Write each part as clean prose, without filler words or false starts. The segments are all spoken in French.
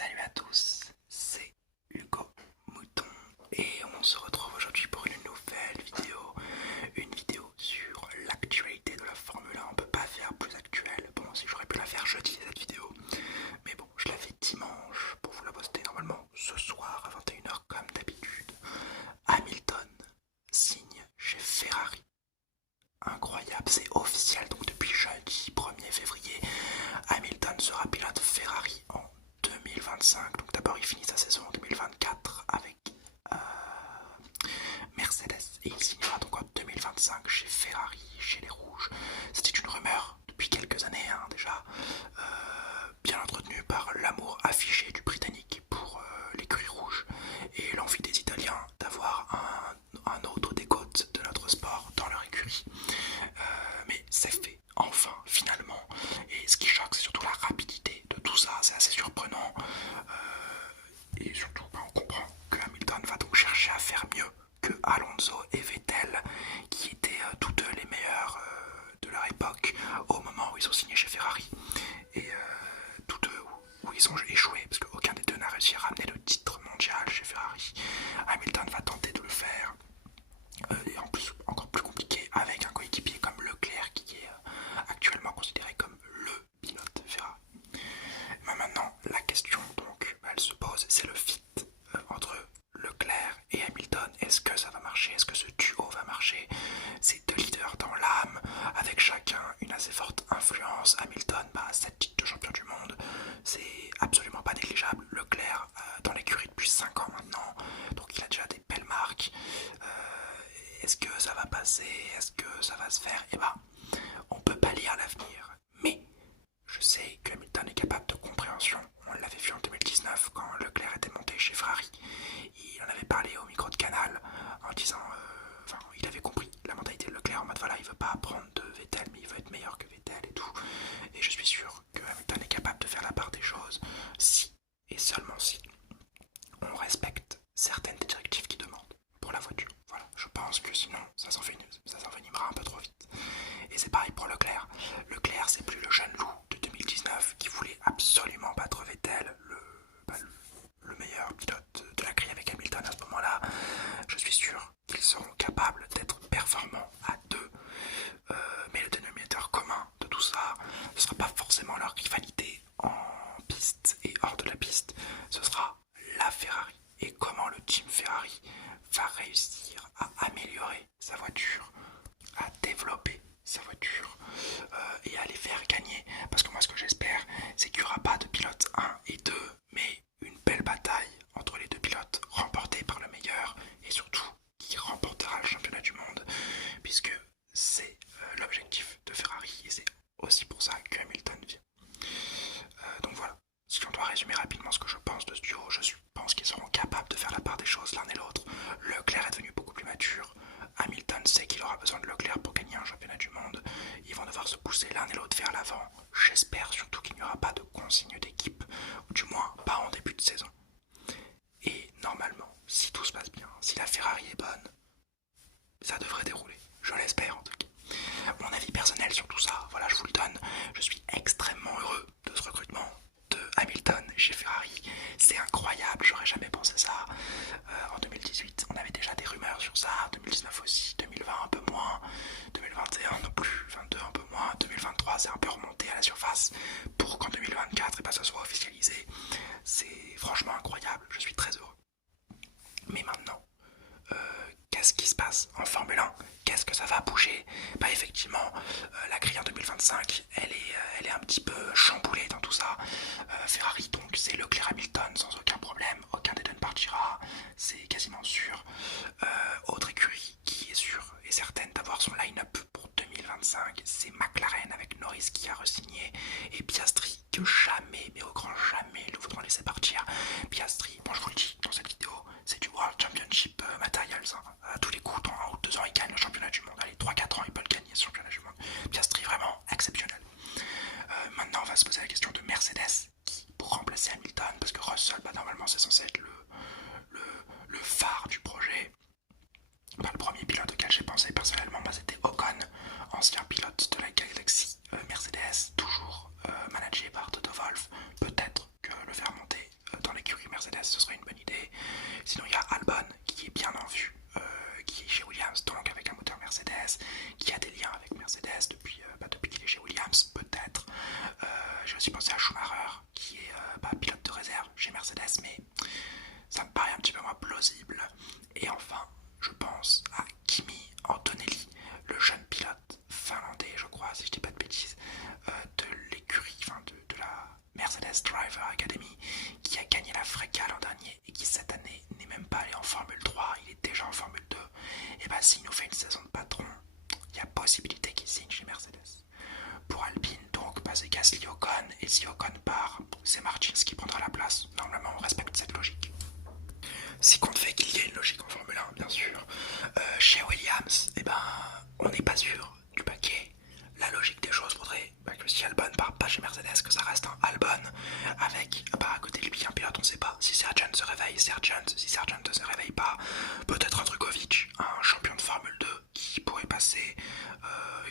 Salut à tous, c'est Hugo Mouton et on se retrouve aujourd'hui pour une vidéo sur l'actualité de la Formule 1. On peut pas faire plus actuelle. Bon, si j'aurais pu la faire jeudi cette vidéo, mais bon, je la fais dimanche pour vous la poster normalement ce soir à 21h comme d'habitude. Hamilton signe chez Ferrari. Incroyable, c'est officiel, donc depuis jeudi 1er février, Hamilton sera pilote Ferrari en 2025. Donc d'abord il finit sa saison en 2024 avec Mercedes et il signera donc en 2025 chez Ferrari, chez les Rouges. C'était une rumeur depuis quelques années déjà, bien entretenue par l'amour affiché du Britannique pour l'écurie rouge et l'envie des Italiens d'avoir un autre des côtes de notre sport dans leur écurie. Mais c'est fait, enfin, finalement. Et ce qui choque, c'est surtout la rapidité de tout ça. C'est assez surprenant. Et surtout, on comprend que Hamilton va donc chercher à faire mieux que Alonso et Vettel, qui étaient tous deux les meilleurs de leur époque au moment où ils ont signé chez Ferrari. Et tous deux où ils ont échoué, parce qu'aucun des deux n'a réussi à ramener le titre mondial chez Ferrari. Hamilton va tenter de le faire. Et en plus, encore plus compliqué avec un coéquipier comme Leclerc qui est actuellement considéré comme le pilote Ferrari. Mais maintenant, la question donc, elle se pose, c'est le fit entre Leclerc et Hamilton. Est-ce que ça va marcher? Est-ce que ce duo va marcher? Ces deux leaders dans l'âme, avec chacun une assez forte influence. Hamilton, 7 titres de champion du monde, c'est absolument pas négligeable. Leclerc dans l'écurie depuis 5 ans maintenant, donc il a déjà des belles marques. Est-ce que ça va passer? Est-ce que ça va se faire? On peut pas lire l'avenir. Mais je sais que Hamilton est capable de compréhension. On l'avait vu en 2019 quand Leclerc était monté chez Ferrari. Il en avait parlé au micro de Canal en disant... il avait compris la mentalité de Leclerc en mode voilà, il veut pas apprendre de Vettel, mais il veut être meilleur que Vettel et tout. Et je suis sûr que Hamilton est capable de faire la part des choses si, et seulement si, on respecte certaines des directives qu'il demande pour la voiture. Voilà, je pense que sinon ça s'envenimera un peu trop vite. Et c'est pareil pour Leclerc. Leclerc, c'est plus le jeune loup de 2019 qui voulait absolument battre Vettel, le meilleur pilote de la grille avec Hamilton à ce moment-là. Je suis sûr qu'ils seront capables d'être performants à deux. Mais le dénominateur commun de tout ça, ce ne sera pas forcément leur rivalité en piste et hors de la piste, ce sera la Ferrari. Et comment le team Ferrari va réussir à améliorer sa voiture, à développer sa voiture et à les faire gagner. Parce que moi ce que j'espère, c'est qu'il n'y aura pas de pilote 1 et 2, mais une belle bataille entre les deux pilotes remportée par le meilleur et surtout qui remportera le championnat du monde, puisque c'est l'objectif de Ferrari et c'est aussi pour ça que Hamilton vient. Donc voilà, si on doit résumer rapidement ce que je pense de ce duo, je pense qu'ils seront capables de faire la part des choses l'un et l'autre. Leclerc est devenu beaucoup plus mature, Hamilton sait qu'il aura besoin de Leclerc pour gagner un championnat du monde, ils vont devoir se pousser l'un et l'autre vers l'avant. J'espère surtout qu'il n'y aura pas de consigne d'équipe, ou du moins pas en début de saison. Et normalement, si tout se passe bien, si la Ferrari est bonne, ça devrait dérouler, je l'espère en tout cas. Mon avis personnel sur tout ça, voilà, je vous le donne, je suis extrêmement heureux de ce recrutement de Hamilton chez Ferrari. C'est incroyable, j'aurais jamais pensé ça. En 2018, on avait déjà des rumeurs sur ça, 2019 aussi, 2020 un peu moins, 2021 non plus, 22 un peu moins, 2023 c'est un peu remonté à la surface pour qu'en 2024 ça soit officialisé. C'est franchement incroyable, je suis très heureux. Mais maintenant, qu'est-ce qui se passe en Formule 1? Qu'est-ce que ça va bouger? Effectivement, la grille en 2025, elle est un petit peu chamboulée dans tout ça. Ferrari, donc, c'est Leclerc Hamilton sans aucun problème. Aucun des deux ne partira, c'est quasiment sûr. Autre écurie qui est sûre et certaine d'avoir son line-up pour 2025, c'est McLaren avec Norris qui a re-signé et Piastri que jamais, mais au grand jamais, nous voudrons laisser partir. Piastri, bon je vous le dis dans cette vidéo, c'est du World Championship Materials. À tous les coups, dans 1 ou 2 ans, il gagne le championnat du monde. Allez, 3-4 ans, il peut le gagner ce championnat du monde. Piastri, vraiment exceptionnel. Driver Academy, qui a gagné la FRECA l'an dernier et qui cette année n'est même pas allé en Formule 3, il est déjà en Formule 2. Et bah s'il nous fait une saison de patron, il y a possibilité qu'il signe chez Mercedes. Pour Alpine, donc, bah, c'est Gasly Ocon, et si Ocon part, c'est Martins qui prendra la place. Normalement, on respecte cette logique. Si compte fait qu'il y ait une logique en Formule 1, bien sûr. Chez Williams, eh ben, on n'est pas sûr du paquet. La logique des choses voudrait que si Albon part pas chez Mercedes, que ça reste un Albon avec à côté de lui un pilote, on ne sait pas. Si Sargent se réveille, Sargent. Si Sargent ne se réveille pas, peut-être un Drugovic, un champion de Formule 2 qui pourrait passer,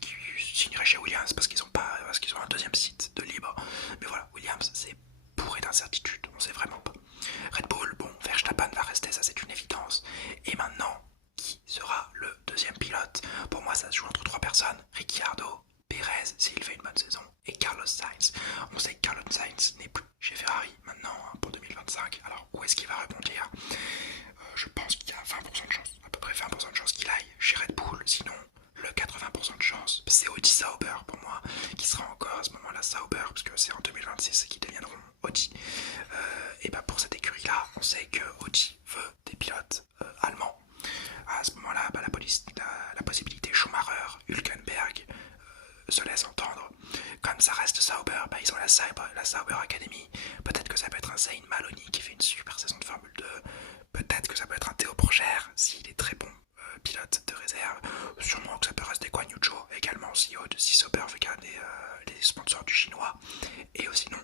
qui signerait chez Williams parce qu'ils ont un deuxième site de libre. Mais voilà, Williams, c'est bourré d'incertitudes, on ne sait vraiment pas. Red Bull, bon, Verstappen va rester, ça c'est une évidence. Et maintenant, qui sera le deuxième pilote? Pour moi, ça se joue entre trois personnes. Ricciardo, Perez, s'il fait une bonne saison, et Carlos Sainz. On sait que Carlos Sainz n'est plus chez Ferrari maintenant pour 2025. Alors, où est-ce qu'il va rebondir? Je pense qu'il y a 20% de chance, à peu près 20% de chance qu'il aille chez Red Bull. Sinon, le 80% de chance, c'est Audi Sauber pour moi, qui sera encore à ce moment-là Sauber, parce que c'est en 2026 qu'ils deviendront Audi. Et bah pour cette écurie-là, on sait que Audi veut des pilotes allemands. À ce moment-là, bah, la possibilité Schumacher, Hülkenberg se laisse entendre. Comme ça reste Sauber, bah, ils ont la Sauber Academy. Peut-être que ça peut être un Zayn Maloney qui fait une super saison de Formule 2. Peut-être que ça peut être un Théo Pourchaire s'il est très bon pilote de réserve. Sûrement que ça peut rester Guan Yu Zhou, également CEO de Sauber veut garder les sponsors du chinois. Et aussi non,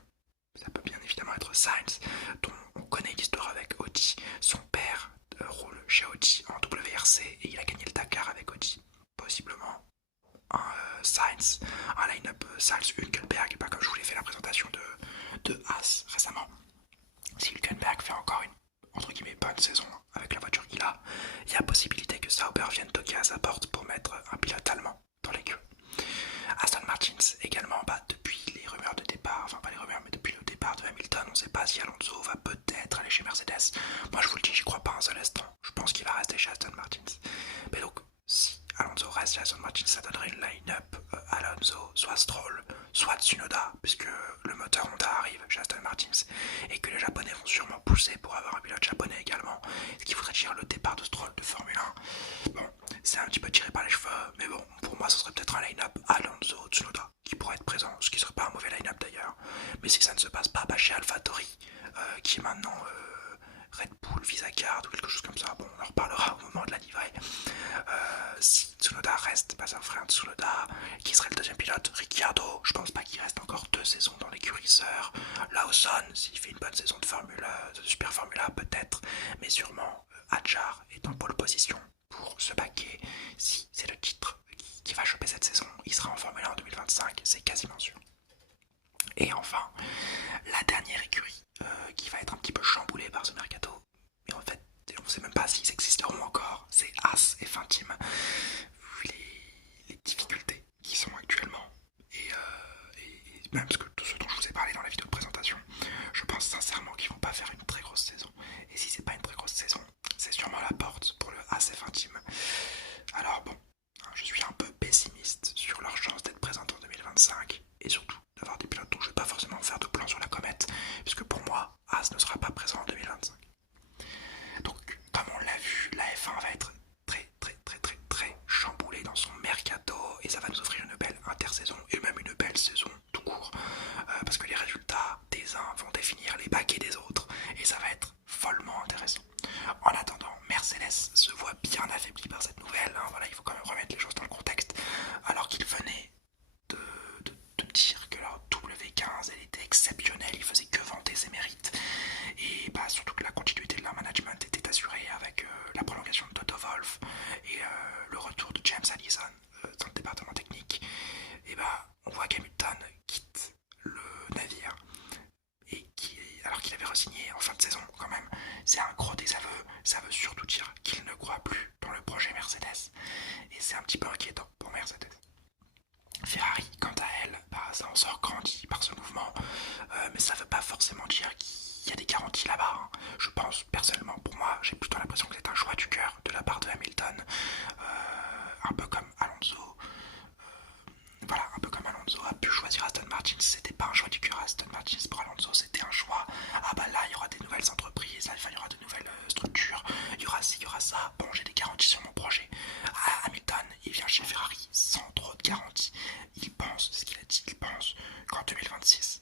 ça peut bien évidemment être Sainz, dont on connaît l'histoire avec Audi. Son père roule chez Audi en WRC et il a gagné le Dakar avec Audi. Possiblement un Sainz, un line-up Sainz Hülkenberg, pas comme je vous l'ai fait la présentation de Haas récemment. Si Hülkenberg fait encore une entre guillemets bonne saison avec la voiture qu'il a, il y a possibilité que Sauber vienne toquer à sa porte pour mettre un pilote allemand dans l'écurie. Aston Martin également, depuis les rumeurs de départ, enfin pas les rumeurs mais depuis le départ de Hamilton, on ne sait pas si Alonso va peut-être aller chez Mercedes. Moi je vous le dis, j'y crois pas un seul instant, je pense qu'il va rester chez Aston Martin. Mais donc si Alonso reste chez Aston Martin, ça donnerait une line-up Alonso, soit Stroll, soit Tsunoda, puisque le moteur Honda arrive chez Aston Martin et que les Japonais vont sûrement pousser pour avoir un pilote japonais également, ce qui voudrait dire le départ de Stroll de Formule 1. Bon, c'est un petit peu tiré par les cheveux, mais bon, pour moi ce serait peut-être un line-up Alonso, Tsunoda qui pourrait être présent, ce qui serait pas un mauvais line-up d'ailleurs. Mais si ça ne se passe pas, chez AlphaTauri, qui est maintenant Red Bull Visa Card ou quelque chose comme ça, bon, on en reparlera au moment de la livrée. Si Tsunoda reste, ça ferait un Tsunoda qui serait le deuxième pilote. Ricciardo, je pense pas qu'il reste encore 2 saisons dans l'écurie sœur. Lawson, s'il fait une bonne saison de Super Formula, peut-être, mais sûrement Hadjar est en pole position pour se baquer. Si c'est le titre qui va choper cette saison, il sera en Formule 1 en 2025, c'est quasiment sûr. Et enfin, la dernière écurie qui va être un petit peu chamboulée par ce mercato, et en fait, on ne sait même pas s'ils existeront encore, c'est Haas et Finteam, vu les difficultés qui sont actuellement, et même ce dont je vous ai parlé dans la vidéo de présentation, je pense sincèrement qu'ils vont pas faire une très grosse saison. Et si c'est pas une très grosse saison, c'est sûrement la porte pour le Haas et Finteam. Alors bon, je suis un peu pessimiste sur leur chance d'être présente en 2025, et surtout d'avoir des pilotes dont je ne vais pas forcément faire de plan sur la comète, puisque pour moi, Haas ne sera pas présent en 2025. Donc, comme on l'a vu, la F1 va être très chamboulée dans son mercato, et ça va nous offrir une belle intersaison, et même une belle saison tout court, parce que les résultats des uns vont définir les baquets des autres, et ça va être follement intéressant. En attendant, Mercedes se voit bien affaibli par cette nouvelle, voilà, il faut quand même remettre les choses dans le contexte, alors qu'il venait de dire que leur W15 elle était exceptionnelle, il faisait que vanter ses mérites, et surtout que la continuité de leur management était assurée avec la prolongation de Toto Wolff et le retour de James Allison dans le département technique. Et on voit qu'Hamilton quitte le navire, et alors qu'il avait re-signé en fin de saison quand même. C'est un gros désaveu, ça veut surtout dire qu'il ne croit plus dans le projet Mercedes, et c'est un petit peu inquiétant pour Mercedes. Ferrari, quant à elle, ça en sort grandi par ce mouvement, mais ça ne veut pas forcément dire qu'il y a des garanties là-bas. Je pense, personnellement, pour moi, j'ai plutôt l'impression que c'est un choix du cœur de la part de Hamilton, un peu comme Alonso voilà, un peu comme Alonso a pu choisir Aston Martin, c'était pas un choix du cœur Aston Martin pour Alonso, c'était un choix. Ah bah là, il y aura des nouvelles entreprises, là, il y aura de nouvelles structures, il y aura ci, il y aura ça. Bon, j'ai des garanties sur mon projet. Ah, Hamilton, il vient chez Ferrari sans trop de garanties. Il pense, ce qu'il a dit, il pense qu'en 2026,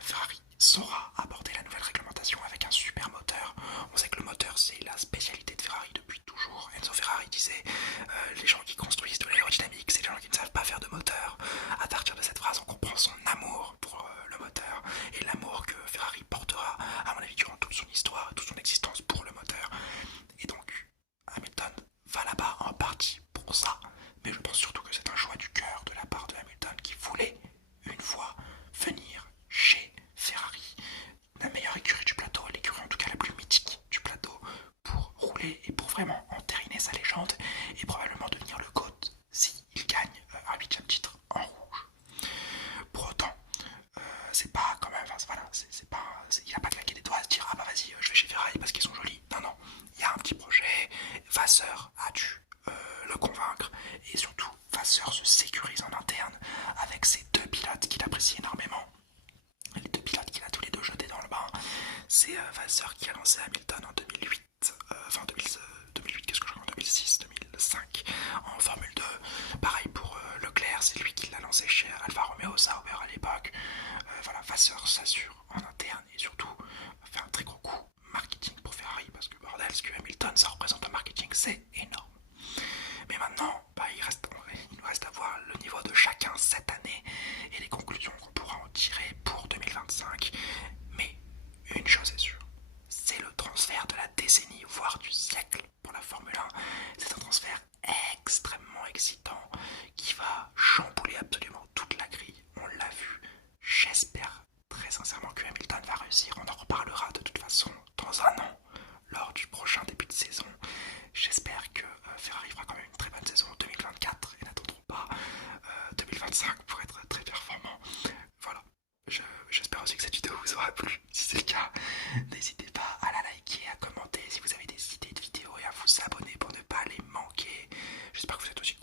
Ferrari saura aborder la nouvelle réglementation avec un super moteur. On sait que le moteur, c'est la spécialité de Ferrari depuis toujours. Enzo Ferrari disait les gens qui construisent de l'aérodynamique, c'est les gens qui ne savent pas faire de moteur. À partir de cette phrase, on comprend son amour pour le moteur et l'amour que Ferrari portera, à mon avis, durant toute son histoire, toute son existence pour le moteur. Et donc, Hamilton va là-bas en partie pour ça. Mais je pense surtout que c'est un choix du cœur de la part de Hamilton qui voulait une fois venir chez Ferrari, la meilleure écurie du plateau, l'écurie en tout cas la plus mythique du plateau, pour rouler et pour vraiment entériner sa légende et probablement devenir le GOAT s'il gagne un 8ème titre en rouge. Pour autant, c'est pas quand même, enfin, voilà, il a pas claqué des doigts à se dire ah bah vas-y, je vais chez Ferrari parce qu'ils sont jolis. Non, non, il y a un petit projet. Vasseur a dû le convaincre et surtout Vasseur se sécurise en interne avec ses deux pilotes qu'il apprécie énormément. Les deux pilotes qu'il a tous les deux jetés dans le bain, c'est Vasseur qui a lancé Hamilton en 2008, enfin 2008, qu'est-ce que je crois, en 2006, 2005 en Formule 2. Pareil pour Leclerc, c'est lui qui l'a lancé chez Alfa Romeo Sauber à l'époque. Voilà, Vasseur s'assure en interne et surtout fait un très gros coup marketing pour Ferrari parce que bordel, ce que Hamilton ça représente en marketing, c'est énorme. Mais maintenant, bah, il nous reste à voir le niveau de chacun cette année et les conclusions qu'on pourra en tirer pour 2025. Mais une chose est sûre, c'est le transfert de la décennie, voire du siècle pour la Formule 1. C'est un transfert extrêmement excitant qui va chambouler absolument toute la grille. On l'a vu. J'espère très sincèrement que Hamilton va réussir. On en reparlera de toute façon dans un an lors du prochain début de saison. J'espère que Ferrari fera quand même une très bonne saison en 2024 et n'attendront pas 2025 pour être très performant. Voilà, j'espère aussi que cette vidéo vous aura plu. Si c'est le cas, n'hésitez pas à la liker, à commenter si vous avez des idées de vidéos et à vous abonner pour ne pas les manquer. J'espère que vous êtes aussi